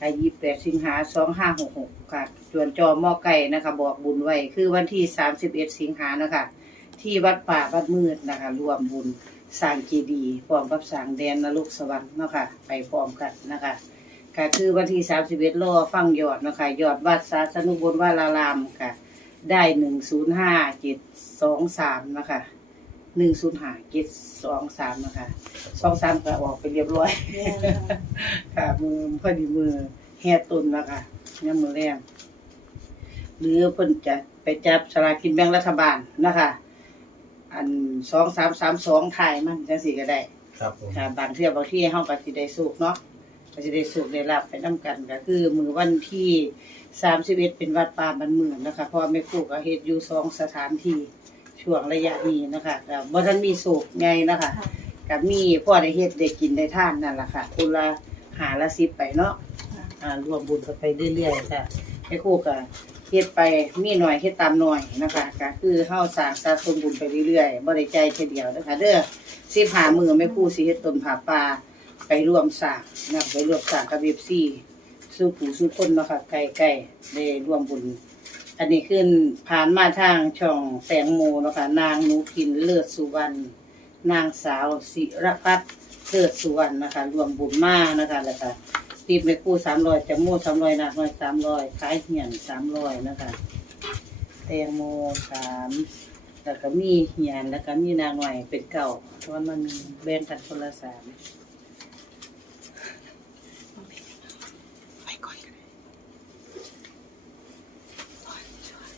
ค่ะยี่แปดสิงหาสองห้าหกหกค่ะจวนจอหม้อไก่นะคะ บอกบุญไว้ คือวันที่สามสิบเอ็ดสิงหานะคะ ที่วัดป่าวัดมืดนะคะ รวมบุญสร้างเจดีย์พร้อมกับสร้างแดนนรกสวรรค์เนาะค่ะ ไปพร้อมกันนะคะก็คือวันที่สามสิบเอ็ดรอฟังยอดเนาะคะยอดวัดสาสนุบนวารารามค่ะ ได้หนึ่งศูนย์ห้าเจ็ดสองสามนะคะหนึ่งศูนย์ห้าเจ็ดสองสามนะคะสองสามก็ออกไปเรียบร้อยแม่นค่ะค่ะมือพอดีมือ แห่ตุนแล้วค่ะยังมือแรงหรือเพิ่นจะไปจับสลากกินแบ่งรัฐบาลนะคะ อันสองสามสามสองถ่ายมันจังสี่ก็ได้ ครับผมค่ะ บางเที่ยวบางที่เฮาก็สิได้สุกเนาะก็สิได้สุกได้รับไปนํกันก็คือมือวันที่สามสิบเอ็ดเป็นวัดป่าบันเมืองนะคะเพราะว่าแม่ครูก็เฮ็ดอยู่สองสถานที่ช่วงระยะนี้นะคะก็บ่ทันมีสุกไงนะคะค่ะกับมีพ่อได้เฮ็ดได้กินได้ทานนั่นแหละค่ะคนละหาละสิบไปเนาะค่ะ อ่ารวมบุญกันไปเรื่อยๆค่ะให้คู่ก็เฮ็ดไปมีหน่อยเฮ็ดตามหน่อยนะคะก็คือเฮาสร้างสะสมบุญไปเรื่อยๆบ่ได้ใจแค่เดียวนะคะเด้อสิหามือแม่ครู่สิเฮ็ดต้นผาป่าไปร่วมสร้างนะไปร่วมสร้างกับ FC สู่ผู้สู่คนเนาะค่ะใกล้ๆได้ร่วมบุญอันนี้ขึ้นผ่านมาทางช่องแตงโมเนาะค่ะนางหนูพินเลิศสุวรรณนางสาวศิรพัฒน์เกิดสุวรรณนะคะรวมบุญมานะคะแล้วก็ ตีบไปคู่สามร้อยจมูกสามร้อยนากน้อยสามร้อยขายเหี่ยนสามร้อยนะคะแตงโมสามแล้วก็มีเหี่ยนแล้วก็มีนางหน่อยเป็นเก่าเพราะว่ามันแบ่งกันคนละสาม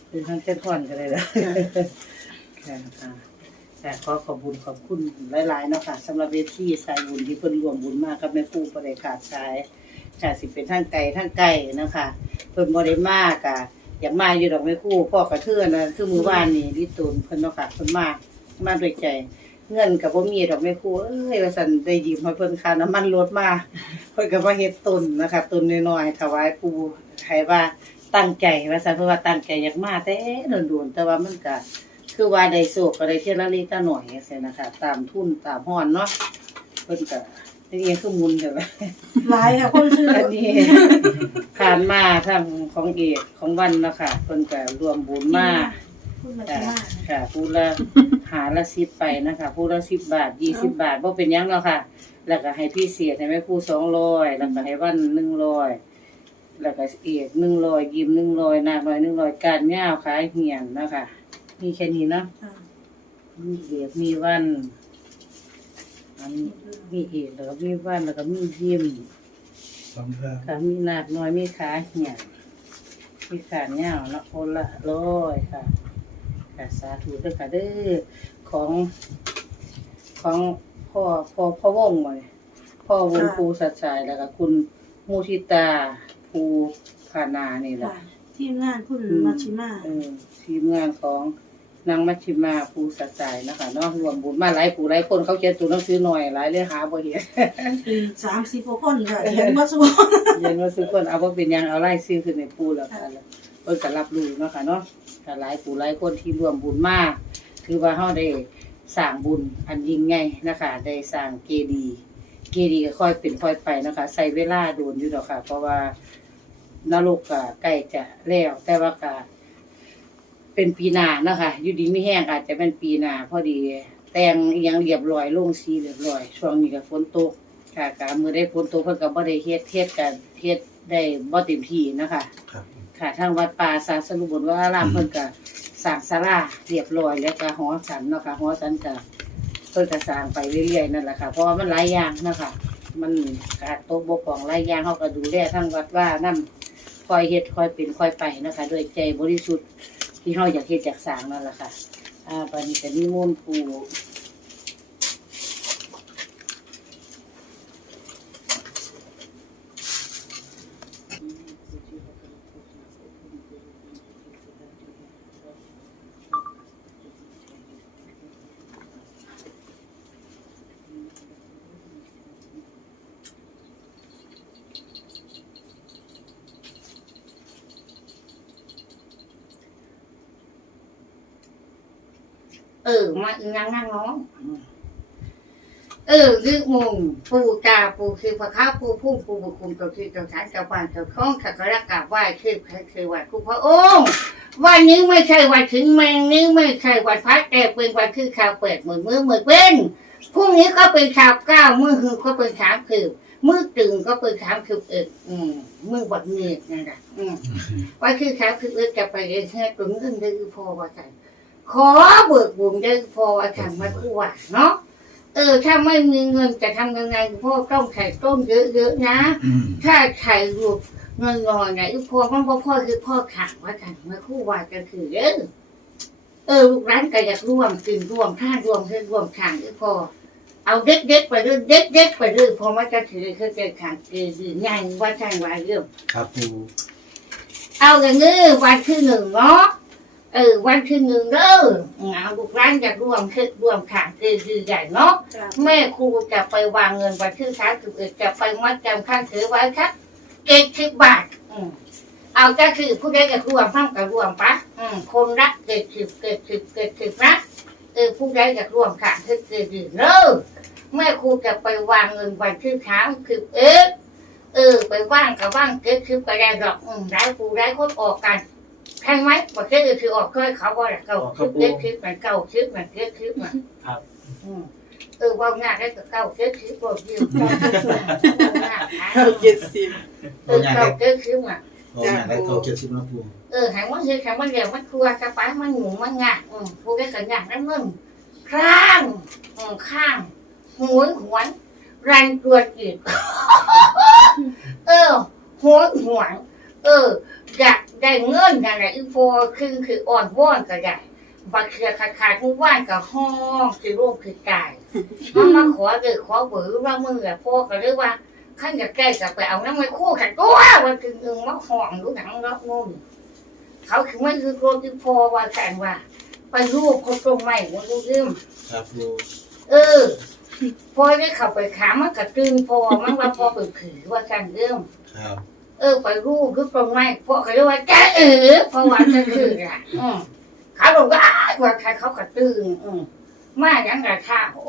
เป็นทั้งเต้นท่อนกันเลยละค่ะค่ะแต่ขอขอบคุญขอบคุณหลายๆเนาะค่ะสำหรับเวทีสายบุญที่เพิ่นรวมบุญมากกับแม่ครูบ่ได้ขาดสาย ค่ะสิเป็นทางไกลทางไกลนะคะเพิ่นบ่ได้มากอะอยากมาอยู่ดอกแม่ครูพ่อกระเทือนนะคือมือวานนี่ลิตูนเพิ่นเนาะค่ะเพิ่นมามาด้วยใจ เงินก็บ่มีดอกแม่ครูเอ้ยว่าซั่นได้ยืมให้เพิ่นค่าน้ำมันรถมาเพิ่นก็มาเฮ็ดตุนนะคะตุนน้อยๆถวายปู่ให้ว่าตั้งใจว่าซั่นเพราะว่าตั้งใจอยากมาแต่โดนๆแต่ว่ามันก็คือว่าได้โศกก็ได้เที่ยวละเล็กละหน่อยจังซี่นะคะตามทุนตามห้อนเนาะเพิ่นก็ เองคือมุนใช่ไหมหลายค่ะคนชื่ออันนี้ผ่านมาทางของเอกของวันเนาะคะเพิ่นก็รวมบุญมาคุณมาค่ะที่ว่าค่ะผู้ละหาละ10ไปนะคะผู้ละ10บาท20บาทบ่เป็นหยังเนาะค่ะ แล้วก็ให้พี่เสียให้แม่ครู200แล้วก็ให้วัน100แล้วก็เอก100ยิ้ม100นาคน้อย100การยาวขายเหียนเนาะคะมีแค่นี้เนาะค่ะมีเอกมีวัน อันมีเอกแล้วก็มีวันแล้วก็มียิ้มสองครับค่ะมีนาดน้อยมีขาเหี่ยมีขาเหี่ยวเนาะคนละร้อยค่ะ ค่ะสาธุเด้อค่ะเด้อของ ของพ่อพ่อพ่อวงมาเลยพ่อวงภูสัจจายแล้วก็คุณมูชิตาภูพานานี่แหละค่ะทีมงานคุณมาชิมา เออทีมงานของ นางมัชชิมาภูสัจจายนะคะเนาะรวมบุญมาหลายผู้หลายคนเขาเขียนตัวหนังสือหน่อยหลายเลยหาบ่เห็นคือสามสิบกว่าคนค่ะเห็นว่าสุเรียนว่าทุกคนเอาว่าเป็นหยังเอาไล่ซื้อขึ้นในปูแล้วกันเพิ่นก็รับรู้เนาะค่ะเนาะก็หลายผู้หลายคนที่ร่วมบุญมากคือว่าเฮาได้สร้างบุญอันยิ่งใหญ่นะคะได้สร้างเจดีย์เจดีย์ก็ค่อยเป็นค่อยไปนะคะใช้เวลาโดนอยู่ดอกค่ะ เพราะว่านรกก็ใกล้จะแล้วแต่ว่าก็ เป็นปีหน้านะคะอยู่ดีไม่แห้งอาจจะเป็นปีหน้าพอดี แต่งอิหยังเรียบร้อยลงสีเรียบร้อย ช่วงนี้ก็ฝนตกค่ะกะมือได้ฝนตกเพิ่นก็บ่ได้เฮ็ดเฮ็ดกันเฮ็ดได้บ่เต็มที่นะคะครับ ค่ะทางวัดป่าสาสนุบุญวรารามเพิ่นก็สร้างศาลาเรียบร้อยแล้วก็หอฉันเนาะค่ะหอฉันก็เพิ่นก็สร้างไปเรื่อยๆนั่นแหละค่ะเพราะว่ามันหลายอย่างนะคะมันขาดตกบกพร่องหลายอย่างเฮาก็ดูแลทางวัดว่านํคอยเฮ็ดคอยเป็นคอยไปนะคะด้วยใจบริสุทธิ์ ที่เฮาอยากเฮ็ดอยากสร้างนั่นแหละค่ะอ่าบัดนี้ก็นิมนต์ปู่ ยังนั่งน้องเออลึกมุงปูตาปูคือพระค้าปูพุ่มปูบุคุมตัวที่ตัวฐานเจ้าบ้านเจ้าของขักระกาบไหว้คือใครคือวัดคุณพระองค์วันนี้ไม่ใช่วันถึงแมงนี้ไม่ใช่วันพักแต่เป็นวันคือข่าวเปิดเหมือนมือเหมือนเว้นพรุ่งนี้ก็เป็นข่าวเก้ามือหือก็เป็นสามคืบมือตึงก็เป็นสามคืบเอ็ดอืมมือบัดเงียนั่นแหละอืมวันคือสามคืบเอ็ดจะไปเรียนแค่ตัวเงินได้พอว่ากัน ขอเบิกบุญได้พอว่ากันมาคู่ว่าเนาะเออ ถ้าไม่มีเงินจะทำยังไงพ่อต้องไข่ต้มเยอะๆนะ ถ้าไข่หลุดเงินนอนเนี่ยพ่อมันพ่อพ่อคือพ่อขังว่ากันเมื่อคู่วายกันคือเออเออลูกร้านก็อยากร่วมกินร่วมท่านร่วมเพื่อนร่วมขังคือพ่อเอาเด็กเด็กๆไปเรื่อยเด็กเด็กๆไปเรื่อยพอมันจะถือคือเกิดขังคือคือไงว่าใช่ว่าเรื่องครับปูเอาอย่างนี้วันที่หนึ่งเนาะ เออวันที่หนึ่งเด้อเอาลูกร้านอยากร่วมคือร่วมขังคือคือใหญ่เนาะจ้ะแม่ครูจะไปวางเงินวันที่สามสิบเอ็ดจะไปมัดจำค่าถือไว้ครับเจ็ดสิบบาทอืมเอาก็คือผู้ใดจะรวมทั้งกับรวมปะอืมคนละเจ็ดสิบเจ็ดสิบเจ็ดสิบนะเออผู้ใดจะรวมค่ะคือเจ็ดสิบเนอะแม่ครูจะไปวางเงินวันที่สามสิบเอ็ดเออ ไปว่างกับว่างเจ็ดสิบก็ได้ดอกอืมได้ครูได้คนออกกัน ใช่ไหมบอกเจ็ดสิบออกเคยเขาบอกเก้าสิบเจ็ดสิบมันเก้าสิบมันเจ็ดสิบมันครับอืมเออว่างานได้กับเก้าเจ็ดสิบกว่าวิวเก้าเจ็ดสิบเก้าเจ็ดสิบเออเก้าเจ็ดสิบอะโอ้อยากได้เก้าเจ็ดสิบนะปูเออหายมันเห็นหายมันเรียวมันครัวกระป๋ามันหนูมันงะอืมผู้ได้กันอย่างนั้นมึงข้างอืมข้างหวนหวนรันตัวจิตเออหวนหวนเอออยาก ได้เงินอะไรอีโฟคือคืออ่อนว่อนก็ได้บักเคือขาดขาดทุกว่านกับห้องสิร่วมคือกายมันมาขอเด็กขอเบือว่ามืออะพ่อก็เรียกว่าขั้นจะแก้จะไปเอาน้ำมันคู่ขัดตัววันถึงหนึ่งมาห่องดูหนังรอบนู่นเขาคือไม่คือโกรธที่พ่อว่าแข่งว่าไปรูปเขาตรงไม่มันรู้ยืมครับปูเออพ่อได้ขับไปขามันกระตึงพ่อมันว่าพ่อเป็นผีว่าแข่งเรื่องครับ เออไปรูปคือตรงไม่พ่อก็เรียกว่าแกเออเพราะว่าจะคืออะอืมเขาบอกว่าว่าใครเขากระตึงอืมมาอย่างไรค่ะโอ้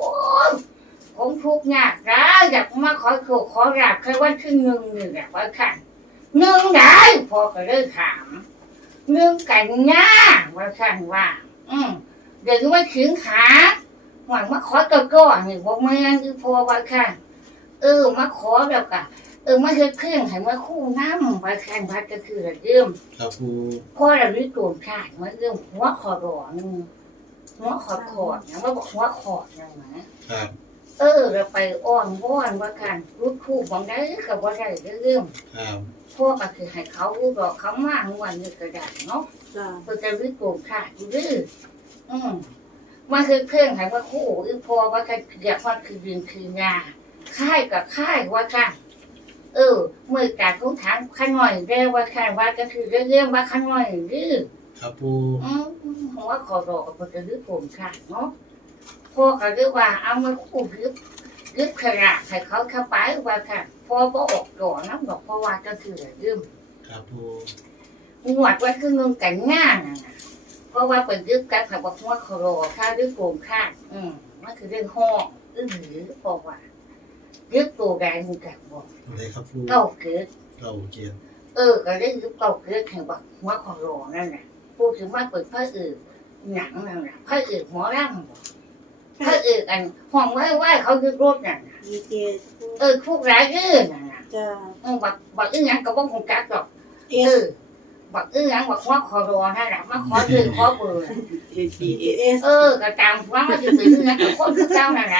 ผมทุกข์ยากนะอยากมาขอโชคขอราบเคยว่าชื่อหนึ่งหนึ่งอยากว่าขันหนึ่งได้พอก็เลยถามหนึ่งกันยาว่าขันว่า อืมเดี๋ยวว่าถึงขาหวังมาขอตัวก่อนนี่บอกแม่นคือพอว่าขันเออมาขอแล้วกะ เออมาเฮ็ดเครื่องให้มาคู่น้ำว่าขันว่าก็คือระเดิมครับปูพ่อเรานี่โกนขาดมาเรื่องหัวคอรอนึงหัวขอดขอดนะว่าบอกหัวขอดนะนะครับเออเราไปอ้อนว้อนว่ากันรู้คู่บางได้กับว่าได้เรื่องครับพวกก็คือให้เขารู้ดอกเขามากวันนี้ก็ได้เนาะจ้ะเพื่อจะวิโกงขาดอยู่ดื้ออืมมันคือเพ่งให้ว่าคู่อีพอว่ากันเกียกมันคือดินคืองาค่ายกับค่ายว่ากัน เออเมื่อการทุกทางขน่อยเรียกว่ากันว่าก็คือเรื่องว่าขน่อยดื้อครับปูอืมหัวขอรอกับมันจะวิโกงขาดเนาะพวกก็เรียกว่าเอามาคู่ยึดยึดขนาดให้เขาเข้าไปว่าค่ะพอบ่ออกก่อนน้ำดอกเพราะว่าก็คือยืมครับปูหวดว่าคือเงินกันง่ายนะนะเพราะว่าเป็นยึดกันขับบอกว่าคอรอค่ายึดโกงค่าอืมมันคือเรื่องห้องอือหรือบอกว่า ยึดตัวแดงมึงกันบอกอะไรครับปูเก้าเกิดเก้าเจ็ดเออก็ได้ยึดเก้าเกิดแข่งบอกว่าคอรอนั่นน่ะพูดถึงว่าเปิดพระอื่นหนังนั่นน่ะพระอื่นหมอร่ำบอกพระอื่นอันห้องไว้ไว้เขายึดรถนั่นน่ะดีเจเออพวกร้ายยืนนั่นน่ะจ้ะเออบักบักอึ้งหยังก็บ่คงจักดอกเอเอสอบักอึ้งหยังบักหัวคอรอนั่นแหละมาขอยืนขอเบอร์เอพีเอเอสเออก็ตามว่ามันสิเป็นอึ้งหยังก็คนคือเก่านั่นแห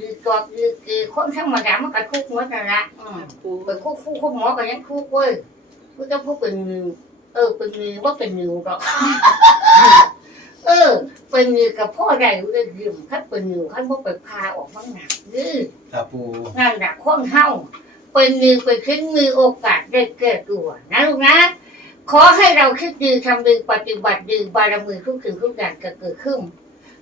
ละเออดีตัวดีคือคนธรรมดามันก็ทุกข์หมดนั่นแหละอืมปูไปคู่คู่คู่หมอก็ยังทุกข์เว้ยกูจะพูดเป็นนิวเออ เป็นนิวว่าเป็นนิวดอกเออ เป็นนิวกับพ่อได้รู้ได้ยืมคันเป็นนิวคันบ่ไปพาออกบ้างหนักนี่ครับปูนั่นแหละคนเฮาเป็นมือเป็นขึ้นมือโอกาสได้เกิดตัวนะลูกนะขอให้เราคิดดีทำดีปฏิบัติดีบารมีทุกสิ่งทุกอย่างจะเกิดขึ้น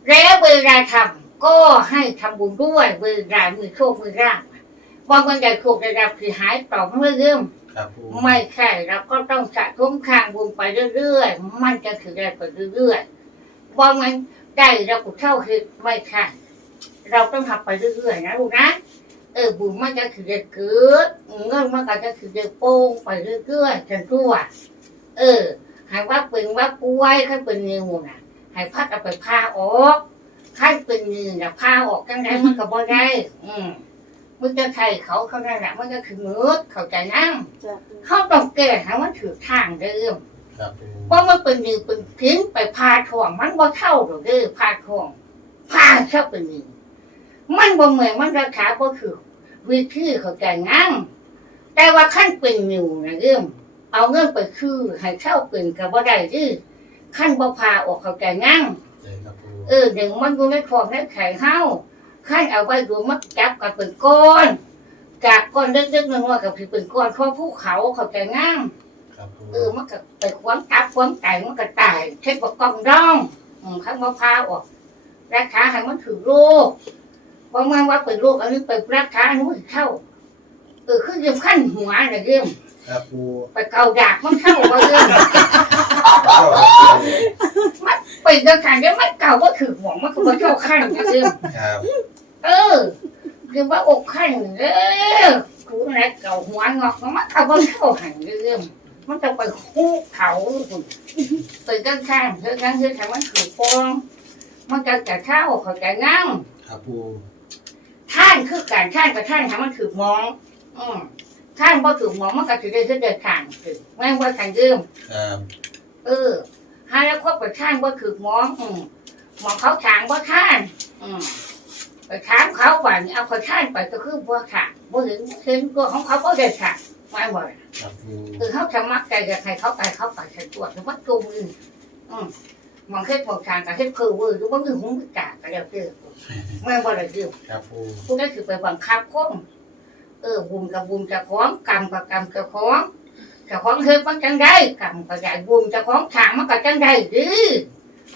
แล้วเวลาทำ ก็ให้ทำบุญด้วยเวลามีโชคมีราภบางวันใหญ่โชคได้รับคือหายต่อเมื่อเริ่มครับปูไม่ใช่เราก็ต้องสะสมข้างบุญไปเรื่อยๆ มันจะถือได้ไปเรื่อยๆบางวันได้เราก็เท่าคือไม่ใช่เราต้องทำไปเรื่อยๆนะลูกนะเออบุญมันก็คือจะเกิดเงินมันก็จะคือจะโป้งไปเรื่อยๆจนทั่วเออใหายว่าเป็นว่าป่วยขั้นเป็นเงินน่ะใหายพัดเอาไปพาออก ขั้นเป็นเงินน่ะพาออกกันได้มันก็บ่ได้ อืมมันจะใครเขาเขานั่นแหละมันก็คือมืดเข้าใจนั่งจ้ะเขาต้องแก้ให้มันถือทางเดิมครับปูเพราะมันเป็นหนึ่งเป็นพิ้งไปพาท่วงมันบ่เข้าหรอกเด้อพาท่วงพาเข้าเป็นหนึ่งมันบ่เหมือนมันราคาก็คือวิธีเขาใจงั้งแต่ว่าขั้นเป็นหนึ่งนะเริ่มเอาเงินไปคือให้เข้าเป็นกับบ่ได้ที่ขั้นบ่พาออกเขาใจงั้งใช่ครับปู เออหนึ่งมันอยู่ในท้องในไข่เฮาขั้นเอาไว้ดูมันจับกับเป็นก้อนจากก้อนเล็กๆน้อยๆกับที่เป็นก้อนเพราะภูเขาเขาใจงั้งครับปูเออมันก็ไปคว้างตับคว้างไก่มันก็ตายเช็ดบอกกองร่องอืมข้างมะพร้าวออกราคาให้มันถือโรคเพราะมันว่าเป็นโรคอันนี้เป็นราคาอันนี้มันเข้าเออคือเรื่องขั้นหัวนะเรื่องครับปูไปเกาดากมันเข้าว่าเรื่องเข้าครับปูมัน เป็นกระขันได้ไม่เก่าก็ถือหัวมันก็มาเข้าขั้นนะเรื่องครับเออคือว่าอกขั้นเออกูไหนเก่าหัวงอกมันเข้ามันเข้าหันเรื่องมันจะไปคู่เขาหุ่นไปข้างข้างๆเธอข้างเธอทำมันถือฟองมันจะจะเข้าเขาจะนั่งครับปูท่านคือการท่านกับท่านทำมันถือมอง อืมท่านพอถือมองมันก็ถือได้ขึ้นเดินทางถือแม่งว่าทางยืมครับเออ ให้แล้วคบกับท่านว่าถือมองอืมมองเขาถางว่าท่านอืมไปถามเขาว่านี่เอาเขาท่านไปก็คือว่าค่ะว่าเห็นเห็นตัวของเขาก็เด็ดค่ะไม่หมดครับปูคือเขาจะมักใจกับใครเขาไปเขาไปฉันตัวแต่ว่าจูงมืออืมมองเฮ็ดมองทางกับเฮ็ดคือวือหรือว่ามือหุ้มกาก็แล้วเจอไม่ว่าอะไรเจอครับปูพวกนั้นคือไปบังคับคนเออบุญกับบุญจะคล้องกรรมกับกรรมจะคล้อง จะคล้องเฮ็ดมันจังได้กรรมกับได้บุญจะคล้องทางมันก็จังได้ดื้อ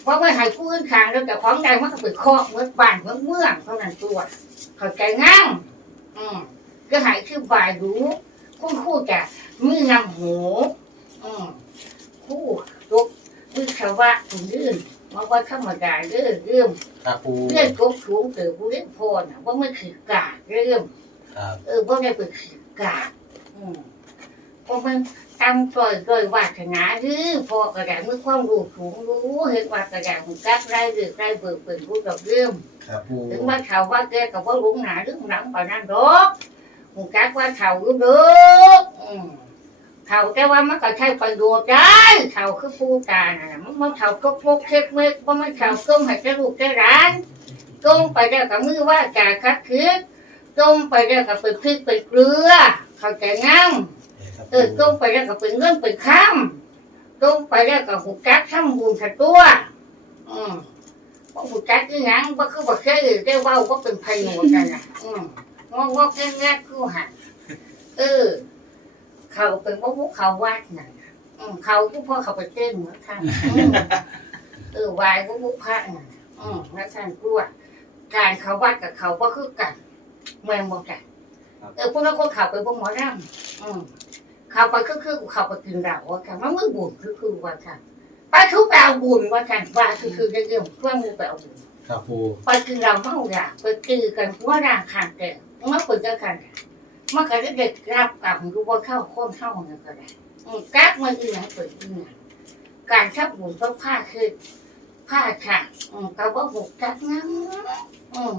เพราะว่าให้ผู้อื่นทางแล้วจะคล้องได้มันก็ไปเคาะเหมือนบ้านเหมือนเมืองเท่านั้นตัว เข้าใจงั้งอืมก็ใหายคือบ่ายรู้คุณครู่จะมีน้ำหูอืมผู้ยกวิศวะถึงยื่นมาว่าธรรมดาเรื่องเรื่องครับปูเรื่องกบสูงเกิดผู้เล่นพอน่ะว่าไม่ขีดกาดเรื่องครับเออว่าได้ไปขีดกาดอืม เพราะมันตั้งปล่อยโดยวาสนาหรือพอกระดาษมือความรู้สูงรู้เห็นว่ากระดาษหุ่นกักไรหรือไรเบิกเป็นผู้ดอกเรื่องครับปูถึงว่าเขาว่าแกกับว่าลุงหนาลุงหลังป่านั้นดอกหุ่นกักว่าเขาลุงเด้ออืมเขาแต่ว่ามันก็ใช้ประโยชน์ได้เขาคือผู้ตาน่ะมันมันเขาก็พกเช็ดเม็ดเพราะมันเขาก้มให้จะลูกจะร้านก้มไปแล้วกับมือว่าจ่าคัดคืนก้มไปแล้วกับเป็นพริกเป็นเกลือ เขาใจงั้ง ครับเออก้มไปแล้วกับเป็นเงื่อนเป็นข้ามก้มไปแล้วกับหุกกักทำบุญถัดตัว อืมเพราะหุกกักที่งั้งว่าคือว่าเคยได้เว่าว่าเป็นพยโนกันน่ะ อืมงอกงอกแง่แง่คือหันเออ เขาเป็นพวกพวกเขาวาดน่ะอืมเขาพวกพ่อเขาไปเต้นเหมือนท่านอืมเออวายพวกพวกพระน่ะอืมแล้วท่านกลัวการเขาวาดกับเขาก็คือกันเมืองบอกกัน เออพวกนั้นคนเขาเป็นพวกหมอรำอืม เขาไปคือคือเขาไปกินเราว่ากันมันมือบุญคือคือว่ากันไปทุกแปลบุญว่ากันว่าคือคือได้เรื่องเพื่อนมือแปลบุญครับปูไปกินเราเมาอยากไปตีกันหัวร่างขางแต่มาเปิดกันมันก็จะเด็กรับกับดูว่าเข้าโค้นเข้าเนี่ยก็ได้อืมกักมันอีหยังเปิดอีหยังการชักบุญก็ผ้าคือผ้าฉากอืมก็ว่าบุกกักนั้นอืม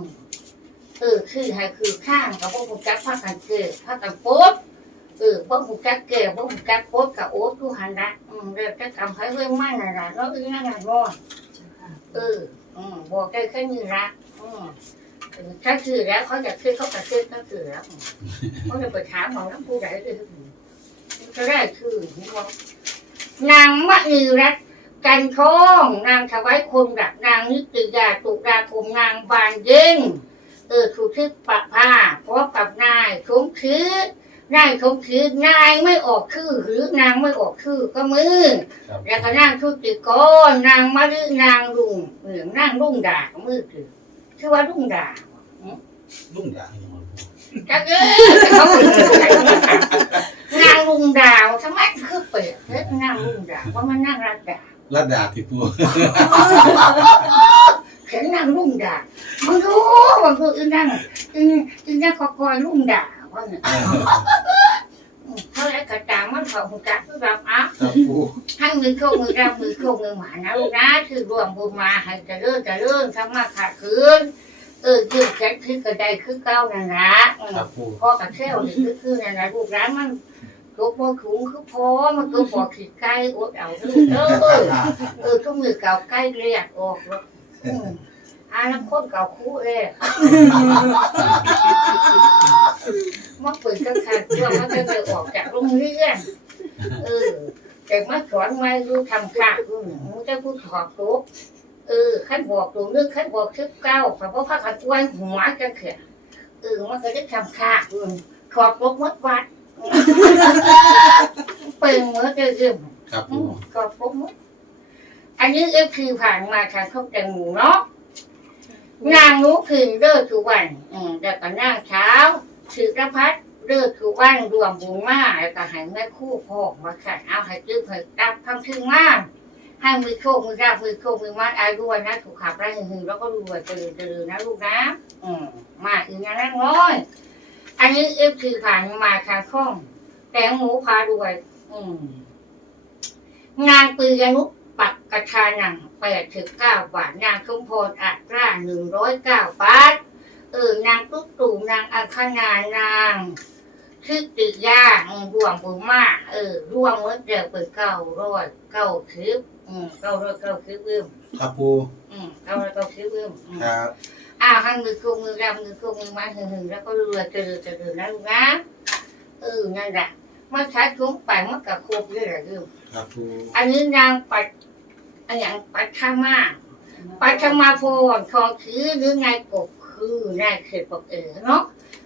เออคือให้คือข้างก็ว่าบุกกักผ้ากันเกลือผ้ากันโป๊ด เออว่าบุกกักเกลือว่าบุกกักโป๊ดกับโอ๊ตดูหันละอืมเดี๋ยวจะทำให้เรื่องมันน่ะนะแล้วอีนั่นน่ะนอนเอออืมบอกได้แค่นี้ละอืมถ้าคือแล้วเขาจะคือเขาจะคือก็คือแล้วเขาจะไปถามของน้ำผู้ใดเลยก็ได้คือ นางมณีรัตกันทองนางถวายคนดักนางนิตยาตุลาคมนางบานเย็นเออถูกที่ปะผ้าพร้อมกับนายสมคือ นายสมคือนายไม่ออกชื่อหรือนางไม่ออกชื่อก็มือครับแล้วก็นั่งทุติโกนนางมะลือนางลุงเหมือนนางลุงด่าก็มือถือชื่อว่าลุงด่าลุ่งด่างยังไงปูจักเอ้ยเขาเป็นใครนางลุงด่าทำไมคือเปิดเฮ้ยนางลุงด่าว่ามันนางรักด่ารัดดาที่ปูคเขียนนั่งรุ่งด่ามึงรู้ว่าคืออีนั่งอีอีนั่งคอยรุ่งด่าว่าเนี่ยเท่าไรกระจางมันเขาหูจักคือแบบอะครับปูให้มือโคกมือรับมือโคกมือหมานะลูกนะคือรวมบุญมาให้จะเลื่อนจะเลื่อนทำมาขาดคืนเออยืดแขนคือกระไดคือเก้านั่นนะอืม ครับปูพ่อกระเที่ยวนี่คือคือนั่นนะลูกร้านมันตัวบ่ถุงคือพอมันตัวบ่ขีดไก่อดเอาเด้อเออเออเออทุกมือเก่าไก่เรียกออกอืม อาน้ำข้นเก่าคู่เองมาเปิดกันขาดเพื่อมันจะไปออกจากโรงเรียนเออแต่มาสอนมาดูทำขาดูหนึ่งมันจะพูดถอดตัวเออขั้นบอกตัวนึกขั้นบอกชิบเก้าเพราะพระขันอ้วนหัวจะเขียเออมันก็จะทำขาดูถอดตัวมัดวัดเป็นเหมือนเดิมครับปูถอดตัวมัดอันนี้เอฟคือผ่านมาทางข้าวแกงหมูเนาะ นางรู้คืนเลิกทุกวันอืมแล้วก็นั่งเช้าถือกระพัดเลิกคือว่างรวมบุญมาแล้วก็ให้แม่คู่พ่อมาขันเอาให้จื้อให้ตับทั้งชื่อมากให้มือโชคมือราบมือโชคมือมัดอายุวันนะถูกขับไล่หึงแล้วก็รวยเจริญเจริญนะลูกนะ อืมมาอีกนะนั่งร้อย อันนี้เอฟคือผ่านมาทางช่อง แตงหมูพารวย อืมงานปืนยานุก กระชานังแปดถึงเก้าบาท นางสมพรอัตราหนึ่งร้อยเก้าบาท เออนางตุ๊กตู่นางอังคณานางชื่อติยาอืมรวมบุญมากเออรวมเมื่อเดียวเป็นเก้าร้อยเก้าสิบอืมเก้าร้อยเก้าสิบเอื้อมครับปูอืมเก้าร้อยเก้าสิบเอื้อมอืม ครับอ้าวให้มือคุมมือรำมือคุมมือมาหึงหึงแล้วก็เรือเจริญเจริญนะลูกนะเออนั่นแหละมันใช้คุ้มไปมันกับครบเลยแหละลูกครับปูอันนี้นางปัด อันอย่างปัทมาปัทมาโพนทองคือหรือนายกบคือนายเขตปกเออเนาะ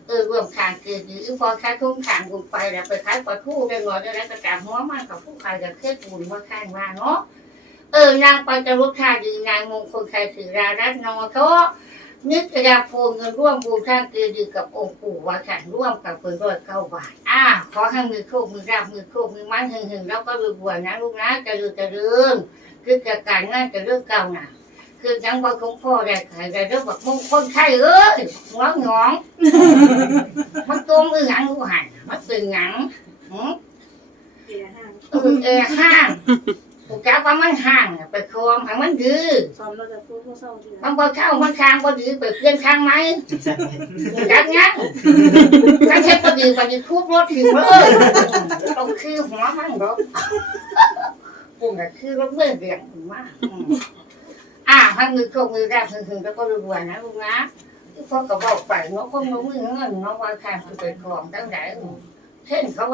เออรวมทางเกิดหรือพอใช้ทุ่งทางบุญไปแล้วไปขายปลาทูได้หน่อยได้แล้วก็จ่าหัวมันกับผู้ขายกับเครื่องบุญมาข้างมาเนาะเออนางปัจจรุชาดีนายมงคลชัยศิรารัตน์นอโทนึกจะโพงเงินร่วมบูชาเกดีย์กับองค์ปู่วัดขันร่วมกับเปิดร้อยเก้าบาทอ่าขอให้มือโชคมือราบมือโชคมือมันหึงหึงแล้วก็รวยๆนะลูกนะจะรืจะเรื่ม คือจะการงานจะเรื่องเก่าน่ะคือยังว่าของพ่อได้ขายได้เรื่องแบบมงคลใช่เอ้ยหัวหงองมันตัวมือหยังรู้หันมันเป็นหยังหืมเดี๋ยวห้างเออเออห้างกูจ้าว่ามันห่างน่ะไปคลองให้มันดื้อซ้อมเราจะพูดพวกเศร้าทีหลัมังนบ่เข้ามันค้างบ่ดื้อไปเปลี่ยนค้างไหมจักงั้นถ้าเช็ดก็ดีกว่าดีทุบรถถิวเลยต้องคือหัวมันรถ ปุ่งก็คือรถเมื่อเรียงมากอ่าพันมือโชคมือแรกถึงๆแล้วก็รวยนะลูกนะพ่อก็บอกไปเนาะคนมือเงินเนาะว่าทางคือเป็นของตั้งแต่เช่นเขาว่า